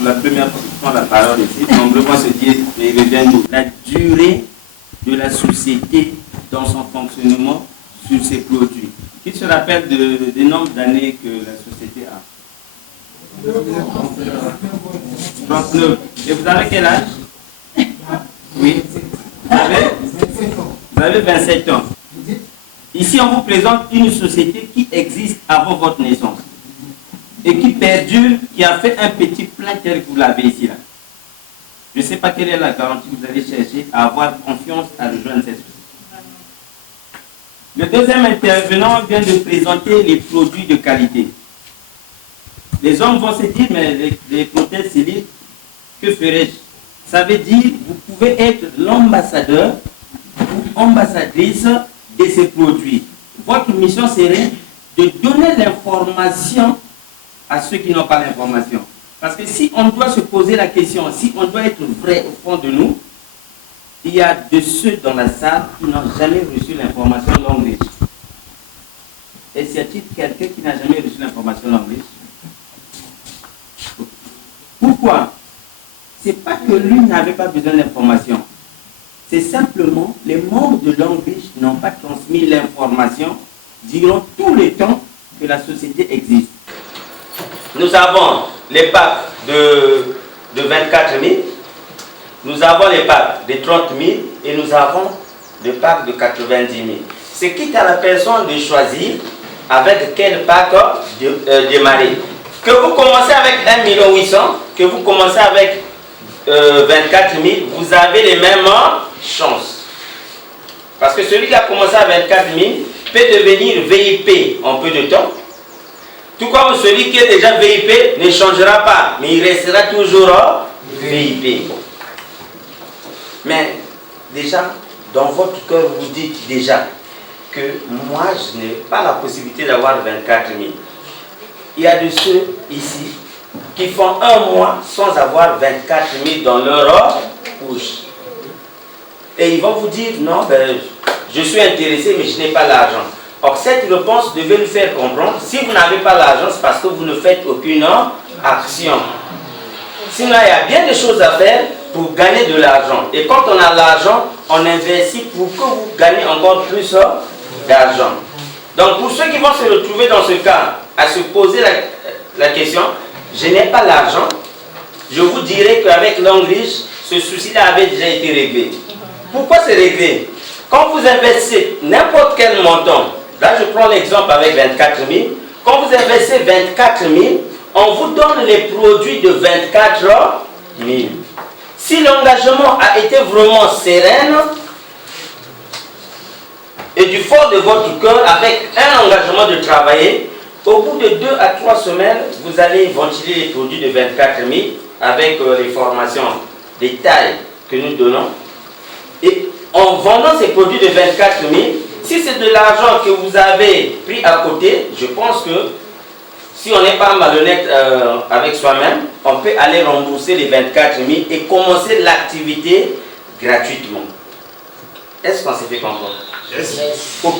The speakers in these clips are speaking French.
pour la première fois, je prends la parole ici. Nombreux se dire, mais revient la durée de la société dans son fonctionnement sur ses produits. Qui se rappelle des nombres d'années que la société a? 39. Et vous avez quel âge? Oui. Vous avez 27 ans. Ici, on vous présente une société qui existe avant votre naissance et qui perdure, qui a fait un petit plein tel que vous l'avez ici. Là. Je ne sais pas quelle est la garantie que vous allez chercher à avoir confiance à rejoindre cette société. Le deuxième intervenant vient de présenter les produits de qualité. Les hommes vont se dire, mais les prothèses céliques, que ferais-je? Ça veut dire, vous pouvez être l'ambassadeur ou ambassadrice de ces produits. Votre mission serait de donner l'information à ceux qui n'ont pas l'information. Parce que si on doit se poser la question, si on doit être vrai au fond de nous, il y a de ceux dans la salle qui n'ont jamais reçu l'information langue riche. Et y a-t-il quelqu'un qui n'a jamais reçu l'information langue riche? Pourquoi? Ce n'est pas que lui n'avait pas besoin d'information. C'est simplement les membres de langue riche n'ont pas transmis l'information durant tout le temps que la société existe. Nous avons les packs de 24 000, nous avons les packs de 30 000 et nous avons le pack de 90 000. C'est quitte à la personne de choisir avec quel pack démarrer. Que vous commencez avec 1 800 000, que vous commencez avec 24 000, vous avez les mêmes chances. Parce que celui qui a commencé à 24 000 peut devenir VIP en peu de temps. Tout comme celui qui est déjà VIP ne changera pas, mais il restera toujours VIP. Mais déjà, dans votre cœur, vous dites déjà que moi, je n'ai pas la possibilité d'avoir 24 000. Il y a de ceux ici qui font un mois sans avoir 24 000 dans leur poche. Et ils vont vous dire, non, ben, je suis intéressé, mais je n'ai pas l'argent. Or, cette réponse devait nous faire comprendre, si vous n'avez pas l'argent, c'est parce que vous ne faites aucune action. Sinon, il y a bien des choses à faire pour gagner de l'argent. Et quand on a l'argent, on investit pour que vous gagnez encore plus d'argent. Donc, pour ceux qui vont se retrouver dans ce cas, à se poser la question, je n'ai pas l'argent, je vous dirais qu'avec langue riche, ce souci-là avait déjà été réglé. Pourquoi c'est réglé? Quand vous investissez n'importe quel montant, là je prends l'exemple avec 24 000, quand vous investissez 24 000, on vous donne les produits de 24 000. Si l'engagement a été vraiment serein et du fond de votre cœur, avec un engagement de travailler, au bout de 2 à 3 semaines, vous allez ventiler les produits de 24 000 avec les formations, les tailles que nous donnons. Et en vendant ces produits de 24 000, si c'est de l'argent que vous avez pris à côté, je pense que si on n'est pas malhonnête avec soi-même, on peut aller rembourser les 24 000 et commencer l'activité gratuitement. Est-ce qu'on s'est fait comprendre? Yes. Ok.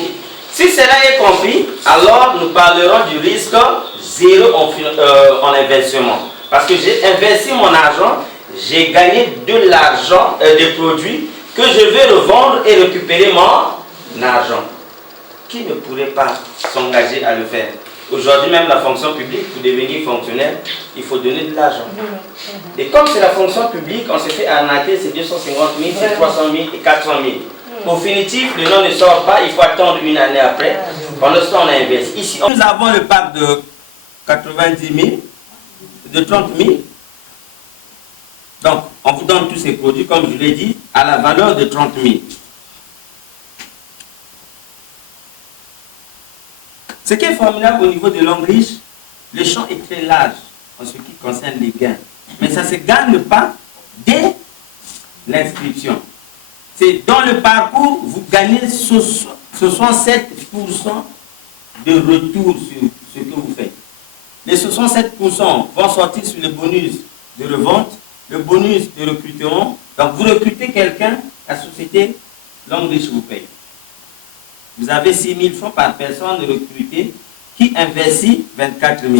Si cela est compris, alors nous parlerons du risque zéro en investissement. Parce que j'ai investi mon argent, j'ai gagné de l'argent, des produits que je vais revendre et récupérer mon argent. Qui ne pourrait pas s'engager à le faire? Aujourd'hui même la fonction publique, pour devenir fonctionnaire, il faut donner de l'argent. Et comme c'est la fonction publique, on se fait arnaquer, c'est 250 000, c'est 300 000 et 400 000. Au finitif, le nom ne sort pas, il faut attendre une année après. Pendant ce temps, on a investi. Ici, nous avons le pack de 90 000, de 30 000. Donc, on vous donne tous ces produits, comme je l'ai dit, à la valeur de 30 000. Ce qui est formidable au niveau de langue riche, le champ est très large en ce qui concerne les gains. Mais ça ne se gagne pas dès l'inscription. C'est dans le parcours, vous gagnez 67% de retour sur ce que vous faites. Les 67% vont sortir sur le bonus de revente, le bonus de recrutement. Donc vous recrutez quelqu'un, la société langue riche vous paye. Vous avez 6 000 francs par personne recrutée qui investit 24 000.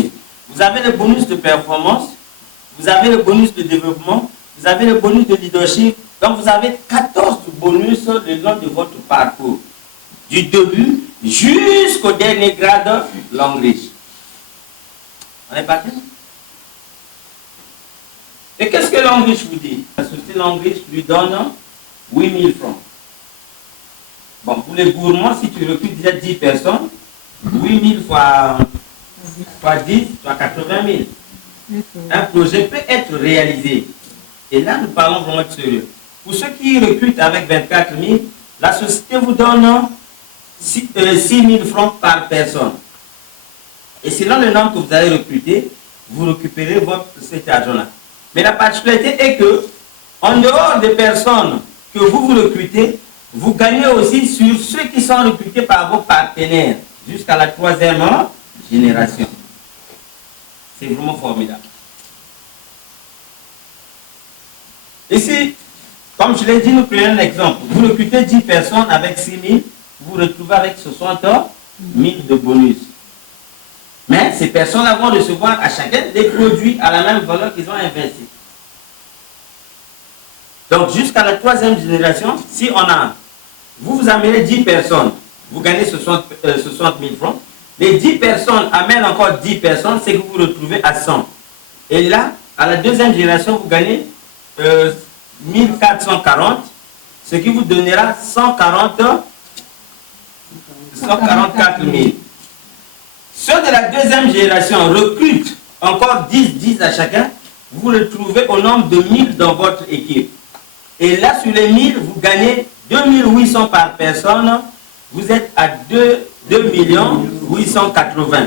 Vous avez le bonus de performance vous avez le bonus de développement, vous avez le bonus de leadership. Donc vous avez 14 bonus le long de votre parcours, du début jusqu'au dernier grade Longbridge. On est parti? Et qu'est-ce que Longbridge vous dit? La société Longbridge lui donne 8 000 francs. Bon, pour les gourmands, si tu recrutes déjà 10 personnes, 8 000 fois 10, soit 80 000. Un projet peut être réalisé. Et là, nous parlons vraiment de sérieux. Pour ceux qui recrutent avec 24 000, la société vous donne 6 000 francs par personne. Et selon le nombre que vous allez recruter, vous récupérez cet argent-là. Mais la particularité est que, en dehors des personnes que vous recrutez, vous gagnez aussi sur ceux qui sont recrutés par vos partenaires jusqu'à la 3e génération. C'est vraiment formidable. Ici, comme je l'ai dit, nous prenons un exemple. Vous recrutez 10 personnes avec 6 000, vous vous retrouvez avec 60 000 de bonus. Mais ces personnes-là vont recevoir à chacun des produits à la même valeur qu'ils ont investi. Donc, jusqu'à la 3e génération, si vous amenez 10 personnes, vous gagnez 60 000 francs. Les 10 personnes amènent encore 10 personnes, c'est que vous vous retrouvez à 100. Et là, à la 2e génération, vous gagnez 1440, ce qui vous donnera 144 000. Ceux de la 2e génération recrutent encore 10 à chacun, vous retrouvez au nombre de 1000 dans votre équipe. Et là, sur les 1000, vous gagnez 2800 par personne, vous êtes à 2 880 000.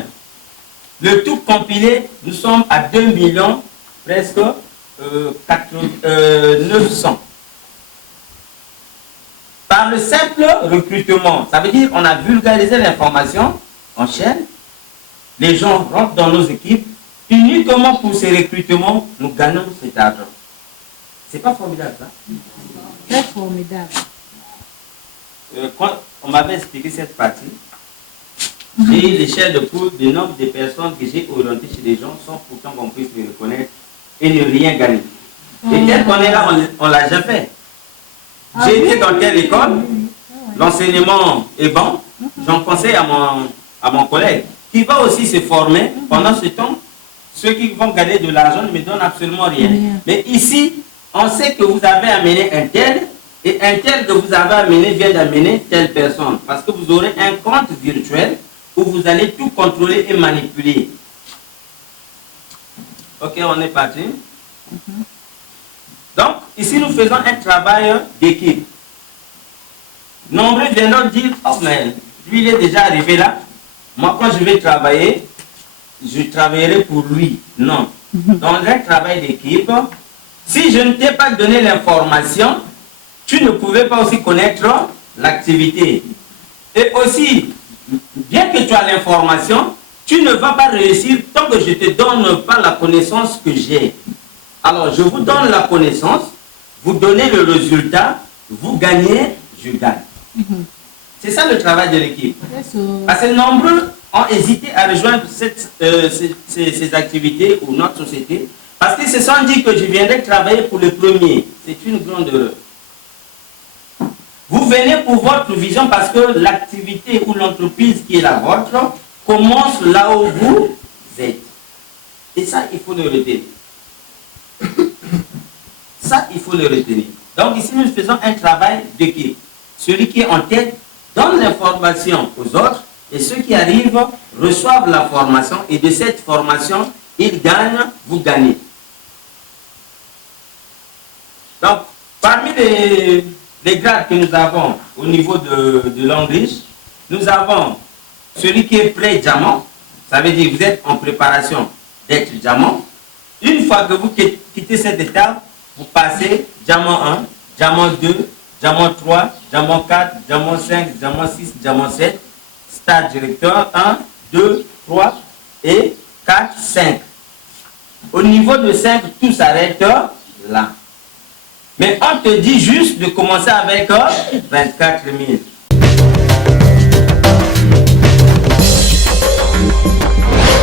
Le tout compilé, nous sommes à 2 millions, presque 900. Par le simple recrutement, ça veut dire qu'on a vulgarisé l'information en chaîne, les gens rentrent dans nos équipes, uniquement pour ces recrutements, nous gagnons cet argent. C'est pas formidable, ça? Très formidable. Quand on m'avait expliqué cette partie, j'ai l'échelle de cours du nombre de personnes que j'ai orientées chez les gens sans pourtant qu'on puisse les reconnaître et ne rien gagner. Et tel qu'on est là, on ne l'a jamais fait. J'ai été dans telle école, l'enseignement est bon, j'en conseille à mon collègue qui va aussi se former. Pendant ce temps, ceux qui vont gagner de l'argent ne me donnent absolument rien. Mais ici, on sait que vous avez amené un tel, et un tel que vous avez amené vient d'amener telle personne. Parce que vous aurez un compte virtuel où vous allez tout contrôler et manipuler. Ok, on est parti. Donc, ici, nous faisons un travail d'équipe. Nombreux viendront dire, oh mais lui, il est déjà arrivé là. Moi, quand je vais travailler, je travaillerai pour lui. Non. Dans un travail d'équipe, si je ne t'ai pas donné l'information, tu ne pouvais pas aussi connaître l'activité. Et aussi, bien que tu as l'information, tu ne vas pas réussir tant que je ne te donne pas la connaissance que j'ai. Alors, je vous donne la connaissance, vous donnez le résultat, vous gagnez, je gagne. C'est ça le travail de l'équipe. Parce que nombreux ont hésité à rejoindre ces activités ou notre société parce qu'ils se sont dit que je viendrai travailler pour le premier. C'est une grande erreur. Vous venez pour votre vision parce que l'activité ou l'entreprise qui est la vôtre commence là où vous êtes. Et ça, il faut le retenir. Ça, il faut le retenir. Donc ici, nous faisons un travail d'équipe. Celui qui est en tête donne l'information aux autres et ceux qui arrivent reçoivent la formation et de cette formation, ils gagnent, vous gagnez. Donc, parmi les grades que nous avons au niveau de Longbridge, nous avons celui qui est pré-diamant, ça veut dire que vous êtes en préparation d'être diamant. Une fois que vous quittez cette étape, vous passez diamant 1, diamant 2, diamant 3, diamant 4, diamant 5, diamant 6, diamant 7, stade directeur 1, 2, 3 et 4, 5. Au niveau de 5, tout s'arrête là. Mais on te dit juste de commencer avec 24 000.